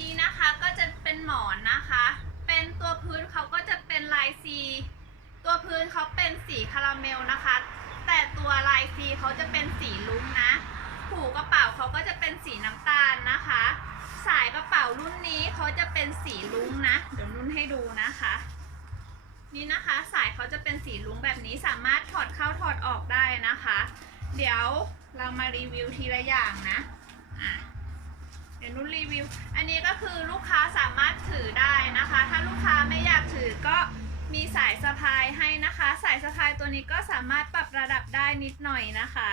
นี้นะคะก็จะเป็นหมอนนะคะ เป็นตัวพื้นเขาก็จะเป็นลายซี ตัวพื้นเขาเป็นสีคาราเมลนะคะ แต่ตัวลายซีเขาจะเป็นสีลุ้งนะผูกระเป๋าเขาก็จะเป็นสีน้ำตาลนะคะ สายกระเป๋ารุ่นนี้เขาจะเป็นสีลุ้งนะ เดี๋ยวนุ่นให้ดูนะคะ นี่นะคะสายเขาจะเป็นสีลุ้งแบบนี้สามารถถอดเข้าถอดออกได้นะคะ เดี๋ยวเรามารีวิวทีละอย่างนะอะ นุ่นรีวิว อันนี้ก็คือลูกค้าสามารถถือได้นะคะ ถ้าลูกค้าไม่อยากถือก็มีสายสะพายให้นะคะ สายสะพายตัวนี้ก็สามารถปรับระดับได้นิดหน่อยนะคะ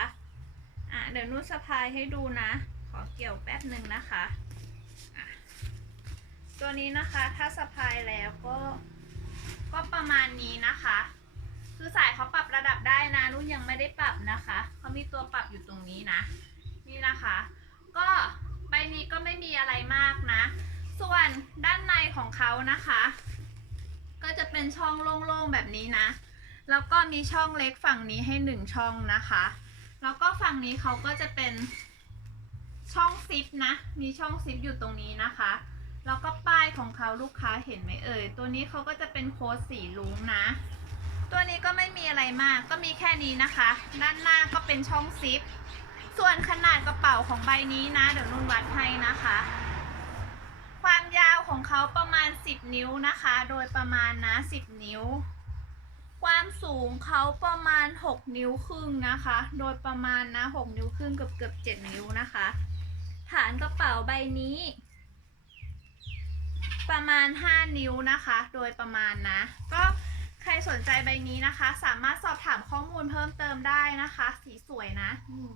อะเดี๋ยวนุ่นสะพายให้ดูนะ ขอเกี่ยวแป๊บหนึ่งนะคะะตัวนี้นะคะถ้าสะพายแล้วก็ ก็ประมาณนี้นะคะ คือสายเขาปรับระดับได้นะนุ่นยังไม่ได้ปรับนะคะเขามีตัวปรับอยู่ตรงนี้นะ นี่นะคะ ของเขานะคะ ก็จะเป็นช่องโล่งๆแบบนี้นะ แล้วก็มีช่องเล็กฝั่งนี้ให้หนึ่งช่องนะคะ แล้วก็ฝั่งนี้เขาก็จะเป็นช่องซิปนะ มีช่องซิปอยู่ตรงนี้นะคะ แล้วก็ป้ายของเขาลูกค้าเห็นไหมเอ่ย ตัวนี้เขาก็จะเป็นโค้ดสีลุงนะ ตัวนี้ก็ไม่มีอะไรมาก ก็มีแค่นี้นะคะ ด้านหน้าก็เป็นช่องซิป ส่วนขนาดกระเป๋าของใบนี้นะ เดี๋ยวนุ่นวัดให้นะคะ ความยาวของเขาประมาณ 10 นิ้วนะคะ โดยประมาณนะ 10 นิ้ว ความสูงเขาประมาณ 6 นิ้วครึ่งนะคะ โดยประมาณนะ 6 นิ้วครึ่งเกือบเกือบ7นิ้วนะคะ ฐานกระเป๋าใบนี้ ประมาณ 5 นิ้วนะคะ โดยประมาณนะ ก็ใครสนใจใบนี้นะคะ สามารถสอบถามข้อมูลเพิ่มเติมได้นะคะ สีสวยนะอืม